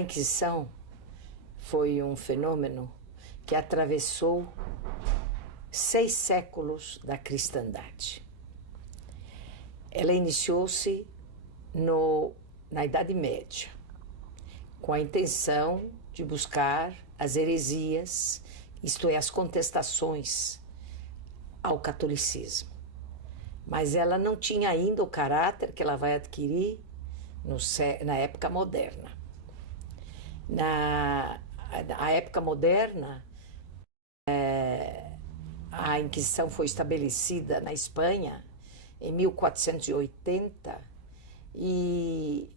Inquisição foi um fenômeno que atravessou 6 séculos da cristandade. Ela iniciou-se na Idade Média, com a intenção de buscar as heresias, isto é, as contestações ao catolicismo. Mas ela não tinha ainda o caráter que ela vai adquirir na época moderna. Na época moderna, a Inquisição foi estabelecida na Espanha em 1480 e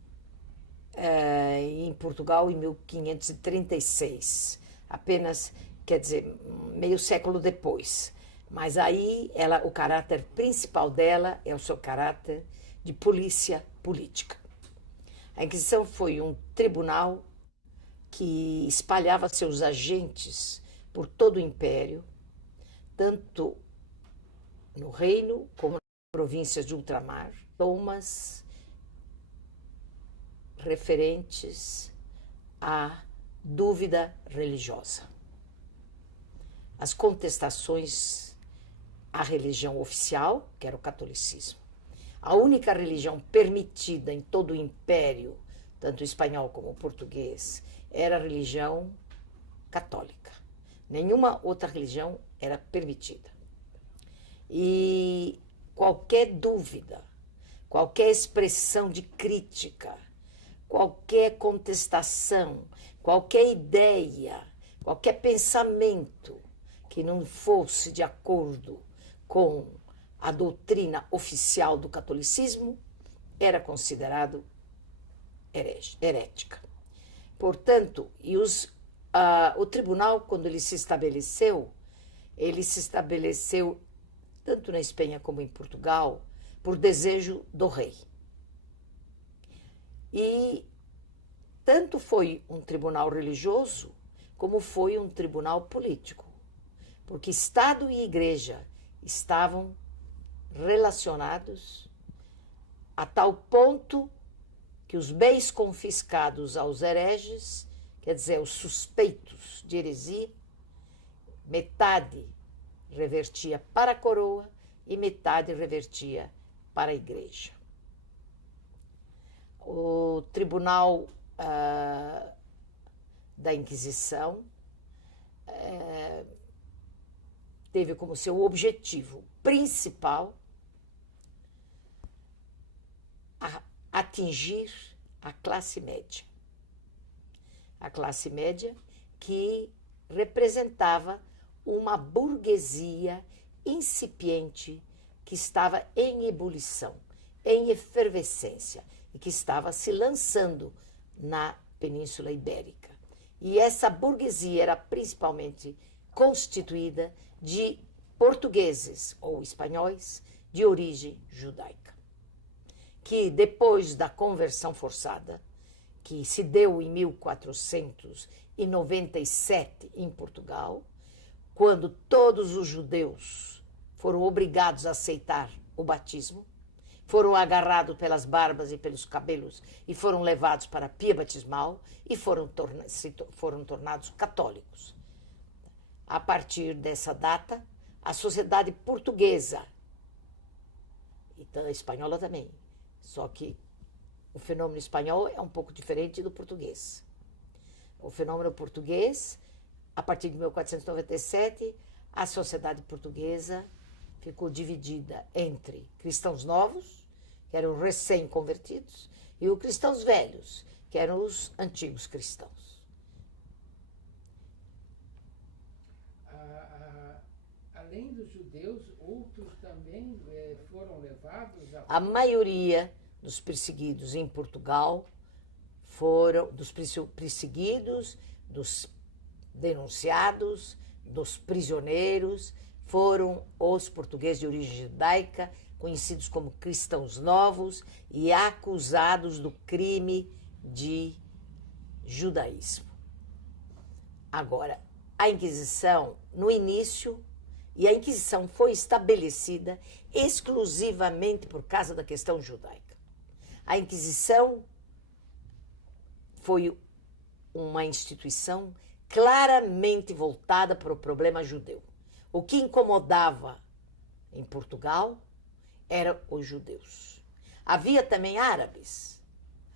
em Portugal em 1536, apenas, quer dizer, meio século depois. Mas aí o caráter principal dela é o seu caráter de polícia política. A Inquisição foi um tribunal que espalhava seus agentes por todo o império, tanto no reino como nas províncias de ultramar, tomas referentes à dúvida religiosa. As contestações à religião oficial, que era o catolicismo. A única religião permitida em todo o império, tanto o espanhol como o português, era a religião católica. Nenhuma outra religião era permitida. E qualquer dúvida, qualquer expressão de crítica, qualquer contestação, qualquer ideia, qualquer pensamento que não fosse de acordo com a doutrina oficial do catolicismo era considerado herética. Portanto, o tribunal, quando ele se estabeleceu tanto na Espanha como em Portugal, por desejo do rei. E tanto foi um tribunal religioso, como foi um tribunal político, porque Estado e Igreja estavam relacionados a tal ponto que os bens confiscados aos hereges, quer dizer, os suspeitos de heresia, metade revertia para a coroa e metade revertia para a Igreja. O Tribunal da Inquisição teve como seu objetivo principal atingir a classe média. A classe média que representava uma burguesia incipiente que estava em ebulição, em efervescência e que estava se lançando na Península Ibérica. E essa burguesia era principalmente constituída de portugueses ou espanhóis de origem judaica, que depois da conversão forçada, que se deu em 1497 em Portugal, quando todos os judeus foram obrigados a aceitar o batismo, foram agarrados pelas barbas e pelos cabelos e foram levados para a pia batismal e foram tornados católicos. A partir dessa data, a sociedade portuguesa, e a espanhola também, só que o fenômeno espanhol é um pouco diferente do português. O fenômeno português, a partir de 1497, a sociedade portuguesa ficou dividida entre cristãos novos, que eram recém-convertidos, e os cristãos velhos, que eram os antigos cristãos. Além dos judeus, outros também foram levados a maioria dos perseguidos em Portugal dos perseguidos, dos denunciados, dos prisioneiros, foram os portugueses de origem judaica, conhecidos como cristãos novos e acusados do crime de judaísmo. Agora, a Inquisição, no início, e a Inquisição foi estabelecida exclusivamente por causa da questão judaica. A Inquisição foi uma instituição claramente voltada para o problema judeu. O que incomodava em Portugal eram os judeus. Havia também árabes,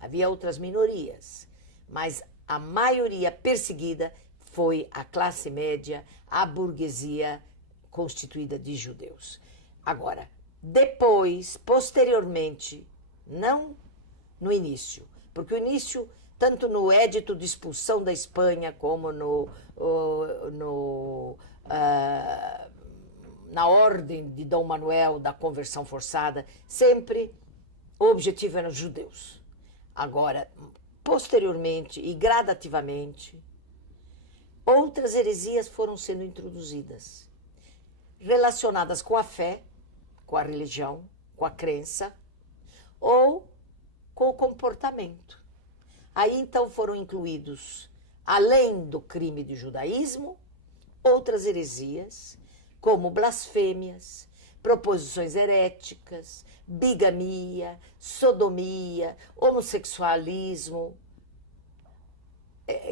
havia outras minorias, mas a maioria perseguida foi a classe média, a burguesia constituída de judeus. Agora, depois, posteriormente, não no início, porque o início, tanto no Édito de Expulsão da Espanha, como na ordem de Dom Manuel da conversão forçada, sempre o objetivo eram os judeus. Agora, posteriormente e gradativamente, outras heresias foram sendo introduzidas, relacionadas com a fé, com a religião, com a crença ou com o comportamento. Aí então foram incluídos, além do crime de judaísmo, outras heresias, como blasfêmias, proposições heréticas, bigamia, sodomia, homossexualismo.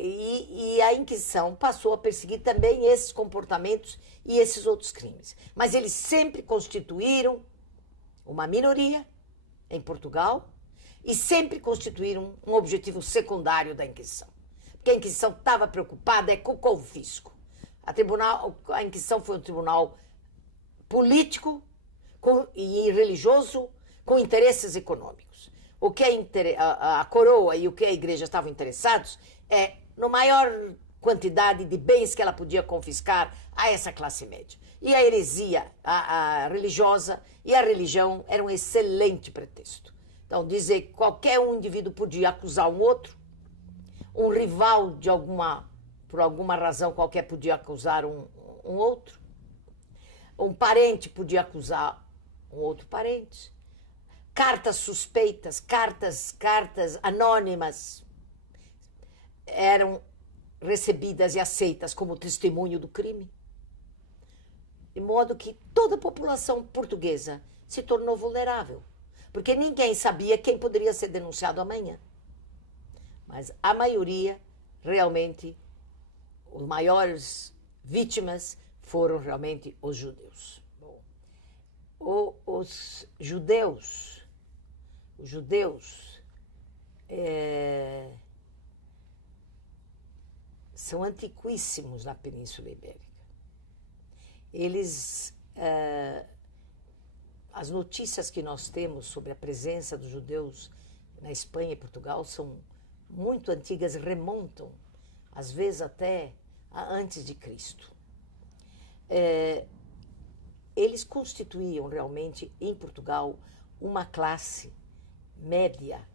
E a Inquisição passou a perseguir também esses comportamentos e esses outros crimes. Mas eles sempre constituíram uma minoria em Portugal e sempre constituíram um objetivo secundário da Inquisição. Porque a Inquisição estava preocupada com o confisco. A Inquisição foi um tribunal político e religioso com interesses econômicos. O que a coroa e o que a igreja estavam interessados é no maior quantidade de bens que ela podia confiscar a essa classe média. E a heresia a religiosa e a religião eram um excelente pretexto. Então, dizer que qualquer um indivíduo podia acusar um outro, um rival por alguma razão qualquer podia acusar um outro, um parente podia acusar um outro parente, cartas suspeitas, cartas anônimas eram recebidas e aceitas como testemunho do crime. De modo que toda a população portuguesa se tornou vulnerável, porque ninguém sabia quem poderia ser denunciado amanhã. Mas a maioria, realmente, os maiores vítimas foram realmente os judeus. Os judeus são antiquíssimos na Península Ibérica. As notícias que nós temos sobre a presença dos judeus na Espanha e Portugal são muito antigas, remontam, às vezes, até antes de Cristo. Eles constituíam realmente, em Portugal, uma classe média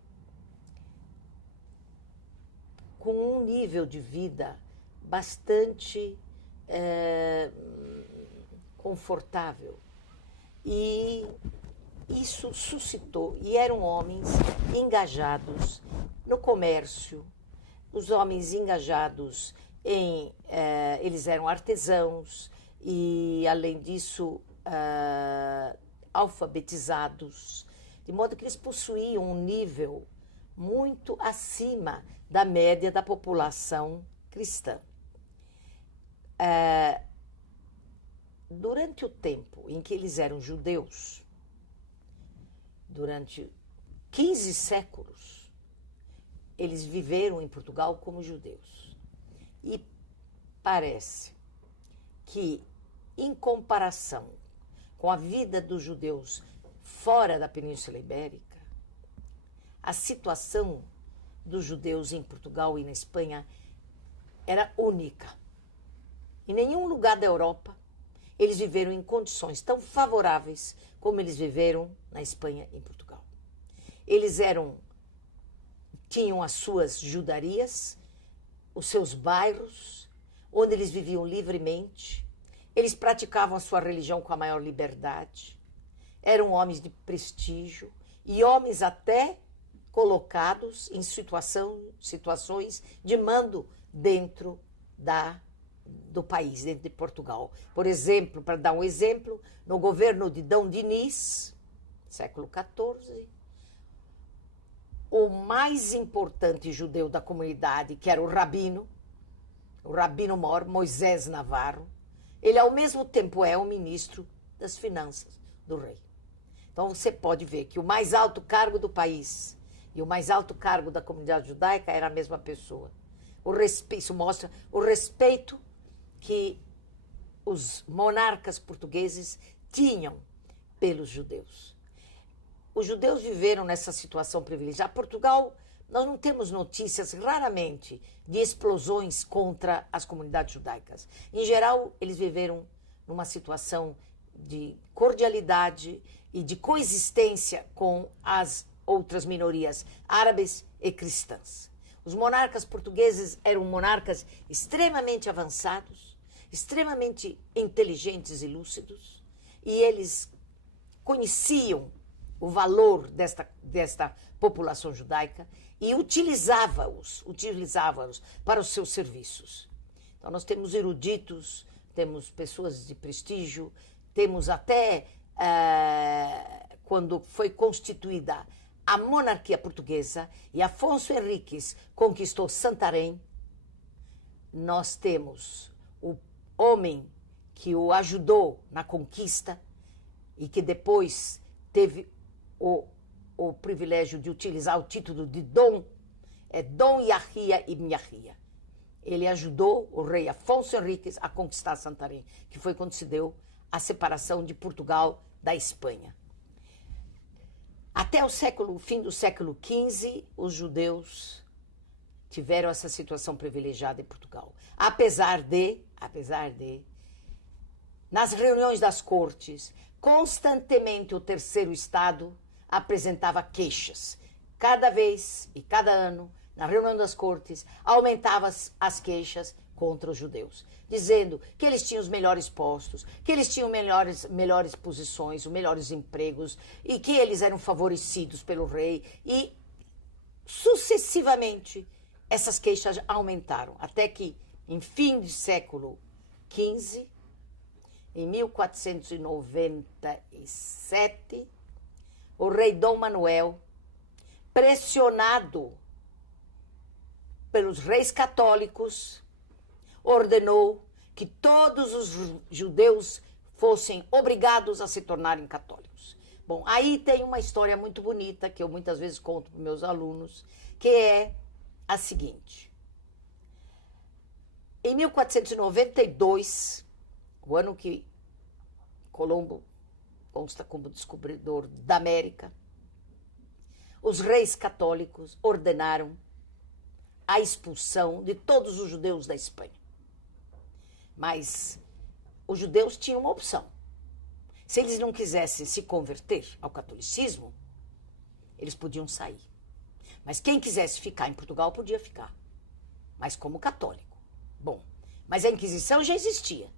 com um nível de vida bastante confortável. E isso suscitou, e eram homens engajados no comércio, os homens engajados eles eram artesãos e, além disso, alfabetizados, de modo que eles possuíam um nível muito acima da média da população cristã. Durante o tempo em que eles eram judeus, durante 15 séculos, eles viveram em Portugal como judeus. E parece que, em comparação com a vida dos judeus fora da Península Ibérica, a situação dos judeus em Portugal e na Espanha era única. Em nenhum lugar da Europa eles viveram em condições tão favoráveis como eles viveram na Espanha e em Portugal. Eles tinham as suas judarias, os seus bairros, onde eles viviam livremente. Eles praticavam a sua religião com a maior liberdade. Eram homens de prestígio e homens até colocados em situações de mando dentro do país, dentro de Portugal. Por exemplo, para dar um exemplo, no governo de D. Diniz, século XIV, o mais importante judeu da comunidade, que era o Rabino Mor, Moisés Navarro, ele ao mesmo tempo é o ministro das finanças do rei. Então você pode ver que o mais alto cargo do país e o mais alto cargo da comunidade judaica era a mesma pessoa. Isso mostra o respeito que os monarcas portugueses tinham pelos judeus. Os judeus viveram nessa situação privilegiada. Portugal, nós não temos notícias, raramente, de explosões contra as comunidades judaicas. Em geral, eles viveram numa situação de cordialidade e de coexistência com as outras minorias árabes e cristãs. Os monarcas portugueses eram monarcas extremamente avançados, extremamente inteligentes e lúcidos, e eles conheciam o valor desta população judaica e utilizavam-os para os seus serviços. Então, nós temos eruditos, temos pessoas de prestígio, temos até, quando foi constituída a monarquia portuguesa e Afonso Henriques conquistou Santarém, nós temos o homem que o ajudou na conquista e que depois teve o privilégio de utilizar o título de Dom, é Dom Yahia ibn Yahia. Ele ajudou o rei Afonso Henriques a conquistar Santarém, que foi quando se deu a separação de Portugal da Espanha. Até o fim do século XV, os judeus tiveram essa situação privilegiada em Portugal. Apesar de, nas reuniões das cortes, constantemente o terceiro Estado apresentava queixas. Cada vez e cada ano, na reunião das cortes, aumentavam as queixas contra os judeus, dizendo que eles tinham os melhores postos, que eles tinham melhores posições, os melhores empregos, e que eles eram favorecidos pelo rei, e sucessivamente essas queixas aumentaram, até que, em fim do século XV, em 1497, o rei Dom Manuel, pressionado pelos reis católicos, ordenou que todos os judeus fossem obrigados a se tornarem católicos. Bom, aí tem uma história muito bonita que eu muitas vezes conto para meus alunos, que é a seguinte. Em 1492, o ano que Colombo consta como descobridor da América, os reis católicos ordenaram a expulsão de todos os judeus da Espanha. Mas os judeus tinham uma opção. Se eles não quisessem se converter ao catolicismo, eles podiam sair. Mas quem quisesse ficar em Portugal podia ficar, mas como católico. Bom, mas a Inquisição já existia.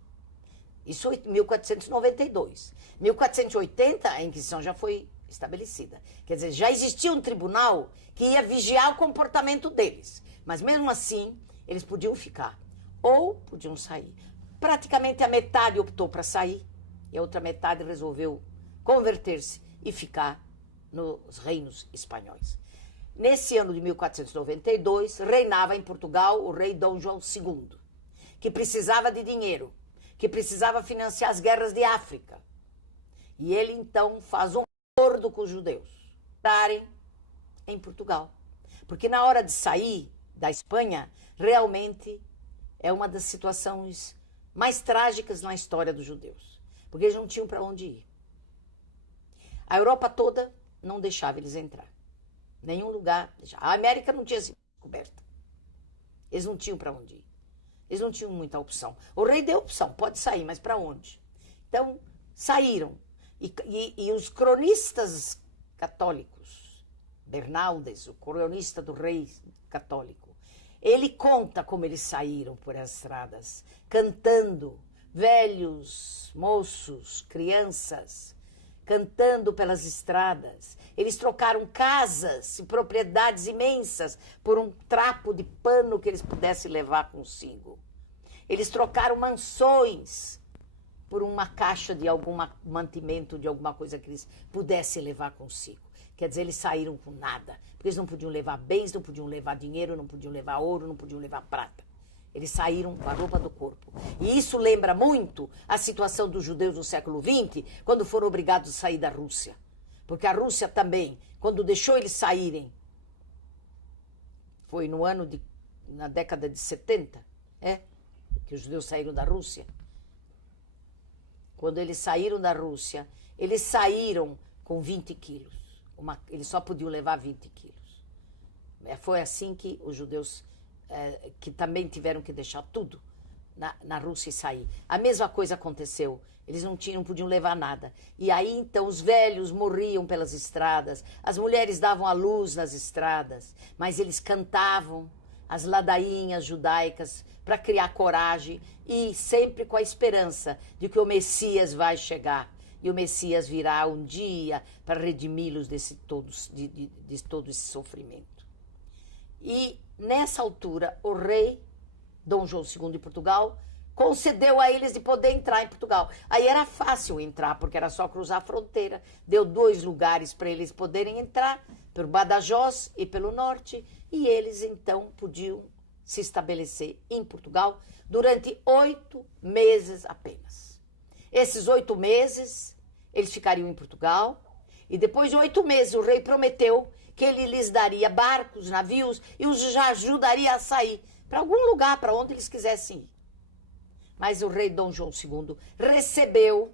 Isso em 1492. 1480, a Inquisição já foi estabelecida. Quer dizer, já existia um tribunal que ia vigiar o comportamento deles. Mas mesmo assim, eles podiam ficar ou podiam sair. Praticamente a metade optou para sair e a outra metade resolveu converter-se e ficar nos reinos espanhóis. Nesse ano de 1492, reinava em Portugal o rei Dom João II, que precisava de dinheiro, que precisava financiar as guerras de África. E ele, então, faz um acordo com os judeus estarem em Portugal. Porque na hora de sair da Espanha, realmente é uma das situações mais trágicas na história dos judeus. Porque eles não tinham para onde ir. A Europa toda não deixava eles entrar. Nenhum lugar deixava. A América não tinha sido descoberta. Eles não tinham para onde ir. Eles não tinham muita opção. O rei deu opção, pode sair, mas para onde? Então, saíram. E os cronistas católicos, Bernaldes, o cronista do rei católico, ele conta como eles saíram por as estradas, cantando, velhos, moços, crianças, cantando pelas estradas. Eles trocaram casas e propriedades imensas por um trapo de pano que eles pudessem levar consigo. Eles trocaram mansões por uma caixa de algum mantimento, de alguma coisa que eles pudessem levar consigo. Quer dizer, eles saíram com nada. Porque eles não podiam levar bens, não podiam levar dinheiro, não podiam levar ouro, não podiam levar prata. Eles saíram com a roupa do corpo. E isso lembra muito a situação dos judeus do século XX, quando foram obrigados a sair da Rússia. Porque a Rússia também, quando deixou eles saírem, foi na década de 70, que os judeus saíram da Rússia. Quando eles saíram da Rússia, eles saíram com 20 quilos. Eles só podiam levar 20 quilos. Foi assim que os judeus, que também tiveram que deixar tudo na Rússia e sair. A mesma coisa aconteceu. Eles não podiam levar nada. E aí, então, os velhos morriam pelas estradas, as mulheres davam à luz nas estradas, mas eles cantavam as ladainhas judaicas para criar coragem e sempre com a esperança de que o Messias vai chegar. E o Messias virá um dia para redimi-los de todo esse sofrimento. E, nessa altura, o rei Dom João II de Portugal concedeu a eles de poder entrar em Portugal. Aí era fácil entrar, porque era só cruzar a fronteira. Deu 2 lugares para eles poderem entrar, pelo Badajoz e pelo norte, e eles, então, podiam se estabelecer em Portugal durante 8 meses apenas. Esses 8 meses, eles ficariam em Portugal, e depois de 8 meses o rei prometeu que ele lhes daria barcos, navios, e os ajudaria a sair para algum lugar, para onde eles quisessem ir. Mas o rei Dom João II recebeu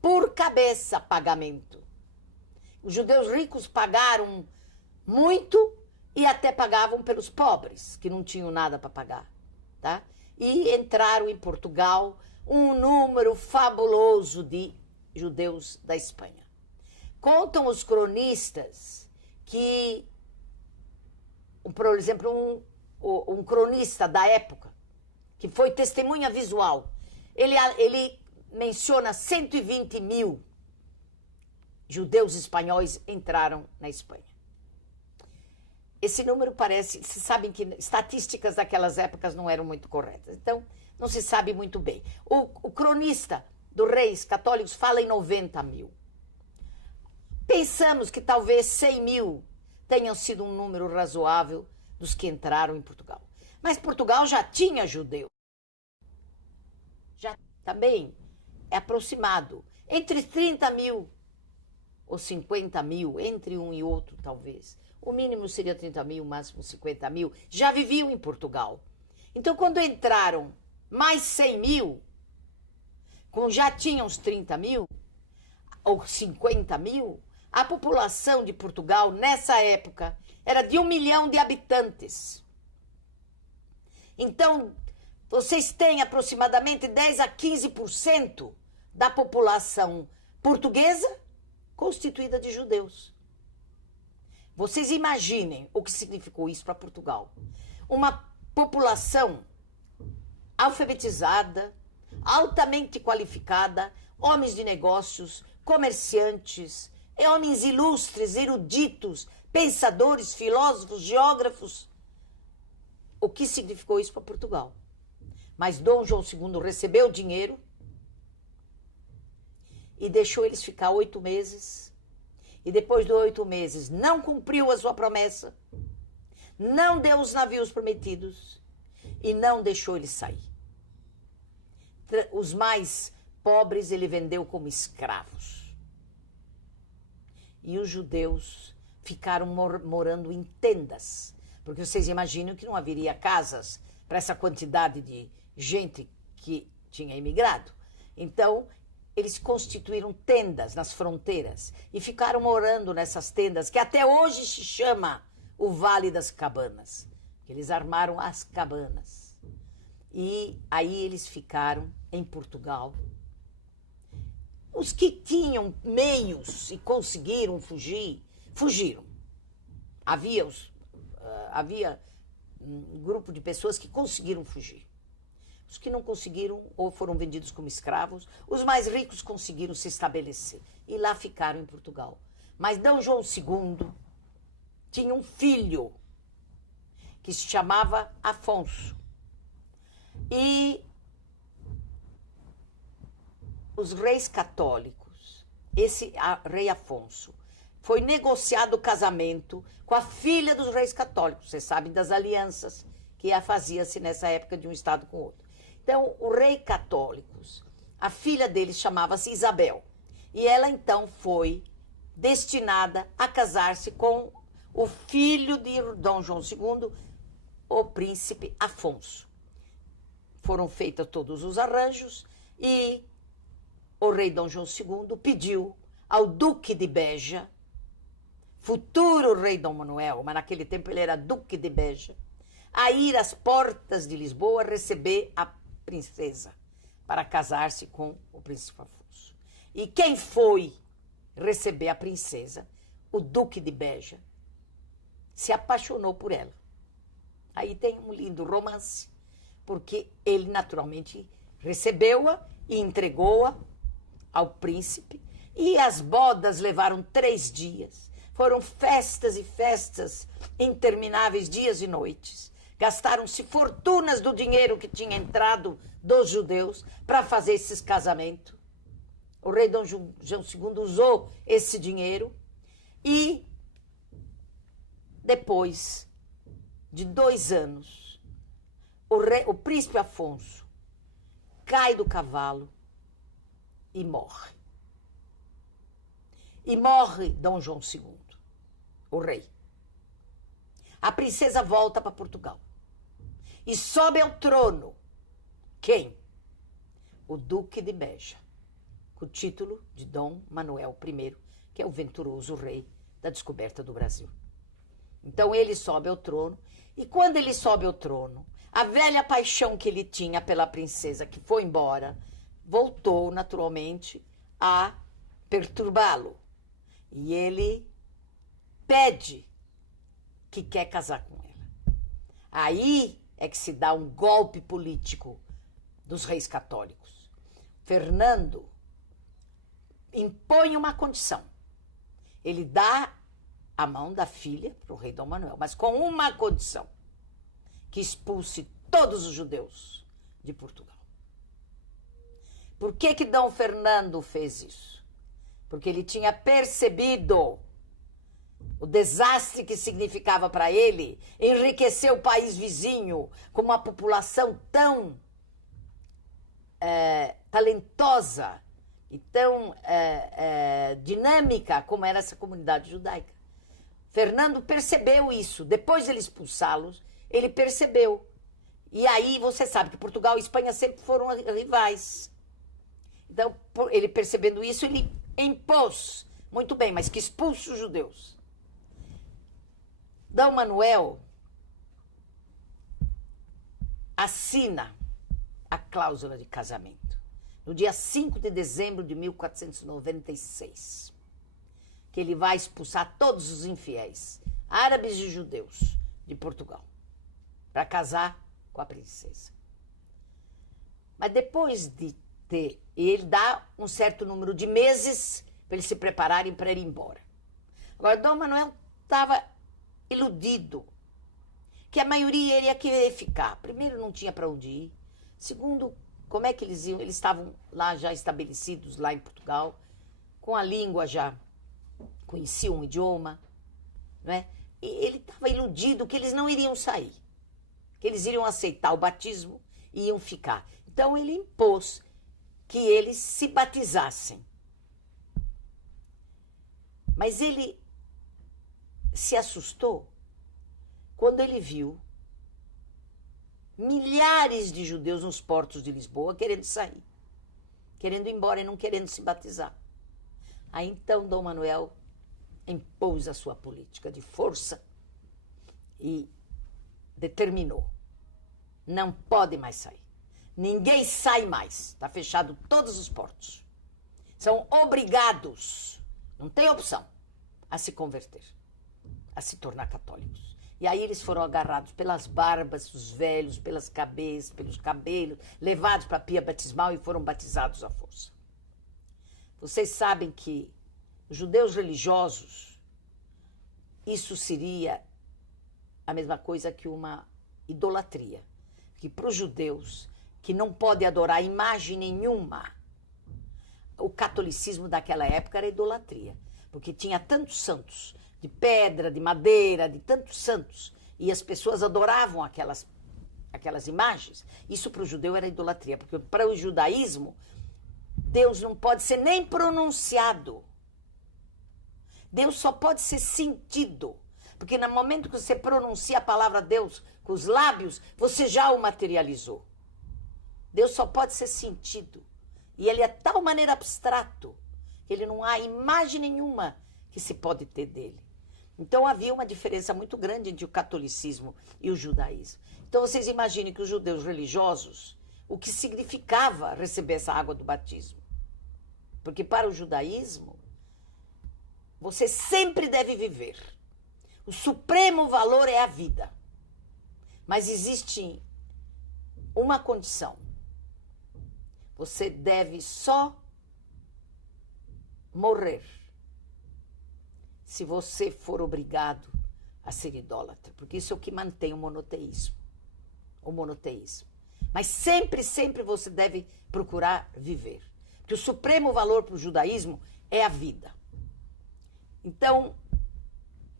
por cabeça pagamento. Os judeus ricos pagaram muito e até pagavam pelos pobres, que não tinham nada para pagar. Tá? E entraram em Portugal um número fabuloso de judeus da Espanha. Contam os cronistas que, por exemplo, um cronista da época, que foi testemunha visual, ele menciona 120 mil judeus espanhóis entraram na Espanha. Esse número parece... Vocês sabem que estatísticas daquelas épocas não eram muito corretas. Então, não se sabe muito bem. O cronista dos reis católicos fala em 90 mil. Pensamos que talvez 100 mil tenham sido um número razoável dos que entraram em Portugal. Mas Portugal já tinha judeu. Já também é aproximado. Entre 30 mil ou 50 mil, entre um e outro, talvez. O mínimo seria 30 mil, o máximo 50 mil. Já viviam em Portugal. Então, quando entraram mais 100 mil, já tinham os 30 mil ou 50 mil, a população de Portugal, nessa época, era de 1 milhão de habitantes. Então, vocês têm aproximadamente 10 a 15% da população portuguesa constituída de judeus. Vocês imaginem o que significou isso para Portugal. Uma população alfabetizada, altamente qualificada, homens de negócios, comerciantes, homens ilustres, eruditos, pensadores, filósofos, geógrafos. O que significou isso para Portugal? Mas Dom João II recebeu dinheiro e deixou eles ficar 8 meses. E depois de 8 meses não cumpriu a sua promessa, não deu os navios prometidos e não deixou eles sair. Os mais pobres ele vendeu como escravos. E os judeus ficaram morando em tendas, porque vocês imaginam que não haveria casas para essa quantidade de gente que tinha imigrado. Então, eles constituíram tendas nas fronteiras e ficaram morando nessas tendas, que até hoje se chama o Vale das Cabanas. Eles armaram as cabanas. E aí eles ficaram em Portugal. Os que tinham meios e conseguiram fugir, fugiram. Havia um grupo de pessoas que conseguiram fugir. Os que não conseguiram ou foram vendidos como escravos, os mais ricos conseguiram se estabelecer e lá ficaram em Portugal. Mas Dom João II tinha um filho que se chamava Afonso. E os reis católicos, esse rei Afonso, foi negociado o casamento com a filha dos reis católicos. Vocês sabem das alianças que fazia-se nessa época de um estado com o outro. Então, o rei católicos, a filha dele chamava-se Isabel. E ela, então, foi destinada a casar-se com o filho de Dom João II, o príncipe Afonso. Foram feitos todos os arranjos e o rei Dom João II pediu ao duque de Beja, futuro rei Dom Manuel, mas naquele tempo ele era duque de Beja, a ir às portas de Lisboa receber a princesa para casar-se com o príncipe Afonso. E quem foi receber a princesa? O duque de Beja se apaixonou por ela. Aí tem um lindo romance, porque ele naturalmente recebeu-a e entregou-a ao príncipe, e as bodas levaram 3 dias. Foram festas e festas intermináveis, dias e noites. Gastaram-se fortunas do dinheiro que tinha entrado dos judeus para fazer esses casamentos. O rei Dom João II usou esse dinheiro e, depois de 2 anos, o príncipe Afonso cai do cavalo e morre. E morre Dom João II, o rei. A princesa volta para Portugal e sobe ao trono. Quem? O duque de Beja, com o título de Dom Manuel I, que é o venturoso rei da descoberta do Brasil. Então ele sobe ao trono, e quando ele sobe ao trono, a velha paixão que ele tinha pela princesa, que foi embora, voltou naturalmente a perturbá-lo. E ele pede que quer casar com ela. Aí é que se dá um golpe político dos reis católicos. Fernando impõe uma condição. Ele dá a mão da filha para o rei Dom Manuel, mas com uma condição: que expulse todos os judeus de Portugal. Por que que Dom Fernando fez isso? Porque ele tinha percebido o desastre que significava para ele enriquecer o país vizinho com uma população tão talentosa e tão dinâmica como era essa comunidade judaica. Fernando percebeu isso. Depois de ele expulsá-los, ele percebeu. E aí você sabe que Portugal e Espanha sempre foram rivais. Então, ele percebendo isso, ele impôs, muito bem, mas que expulse os judeus. Dom Manuel assina a cláusula de casamento no dia 5 de dezembro de 1496, que ele vai expulsar todos os infiéis, árabes e judeus, de Portugal, para casar com a princesa. Mas depois de ter, ele dá um certo número de meses para eles se prepararem para ir embora. Agora, Dom Manuel estava iludido, que a maioria iria querer ficar. Primeiro, não tinha para onde ir. Segundo, como é que eles iam? Eles estavam lá já estabelecidos, lá em Portugal, com a língua já, conheciam um idioma, não é? E ele estava iludido que eles não iriam sair, que eles iriam aceitar o batismo e iam ficar. Então, ele impôs que eles se batizassem. Mas ele se assustou quando ele viu milhares de judeus nos portos de Lisboa querendo sair, querendo ir embora e não querendo se batizar. Aí então Dom Manuel impôs a sua política de força e determinou: não pode mais sair. Ninguém sai mais. Está fechado todos os portos. São obrigados, não tem opção, a se converter, a se tornar católicos. E aí eles foram agarrados pelas barbas, os velhos, pelas cabeças, pelos cabelos, levados para a pia batismal e foram batizados à força. Vocês sabem que os judeus religiosos, isso seria a mesma coisa que uma idolatria. Que para os judeus, que não podem adorar imagem nenhuma, o catolicismo daquela época era idolatria. porque tinha tantos santos, de pedra, de madeira, de tantos santos, e as pessoas adoravam aquelas imagens. Isso para o judeu era idolatria, porque para o judaísmo, Deus não pode ser nem pronunciado. Deus só pode ser sentido, porque no momento que você pronuncia a palavra Deus com os lábios, você já o materializou. Deus só pode ser sentido. E ele é de tal maneira abstrato, que ele não há imagem nenhuma que se pode ter dele. Então havia uma diferença muito grande entre o catolicismo e o judaísmo. Então vocês imaginem que os judeus religiosos, o que significava receber essa água do batismo. Porque para o judaísmo, você sempre deve viver. O supremo valor é a vida. Mas existe uma condição. Você deve só morrer se você for obrigado a ser idólatra. Porque isso é o que mantém o monoteísmo. O monoteísmo. Mas sempre, sempre você deve procurar viver. Porque o supremo valor para o judaísmo é a vida. Então,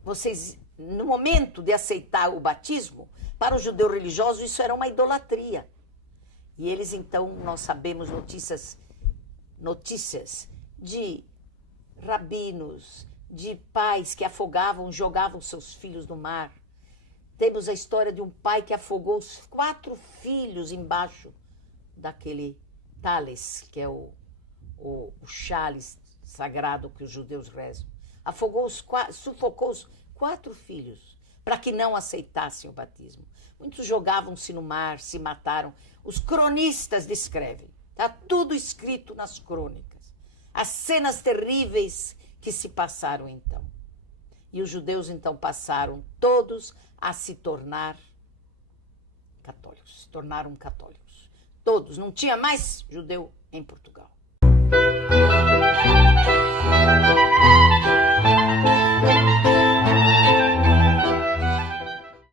vocês, no momento de aceitar o batismo, para o judeu religioso isso era uma idolatria. E eles, então, nós sabemos notícias de rabinos, de pais que afogavam, jogavam seus filhos no mar. Temos a história de um pai que afogou os 4 filhos embaixo daquele Thales, que é o cálice sagrado que os judeus rezam. Sufocou os 4 filhos para que não aceitassem o batismo. Muitos jogavam-se no mar, se mataram. Os cronistas descrevem. Está tudo escrito nas crônicas. As cenas terríveis que se passaram então. E os judeus então passaram todos a se tornar católicos. Se tornaram católicos. Todos. Não tinha mais judeu em Portugal.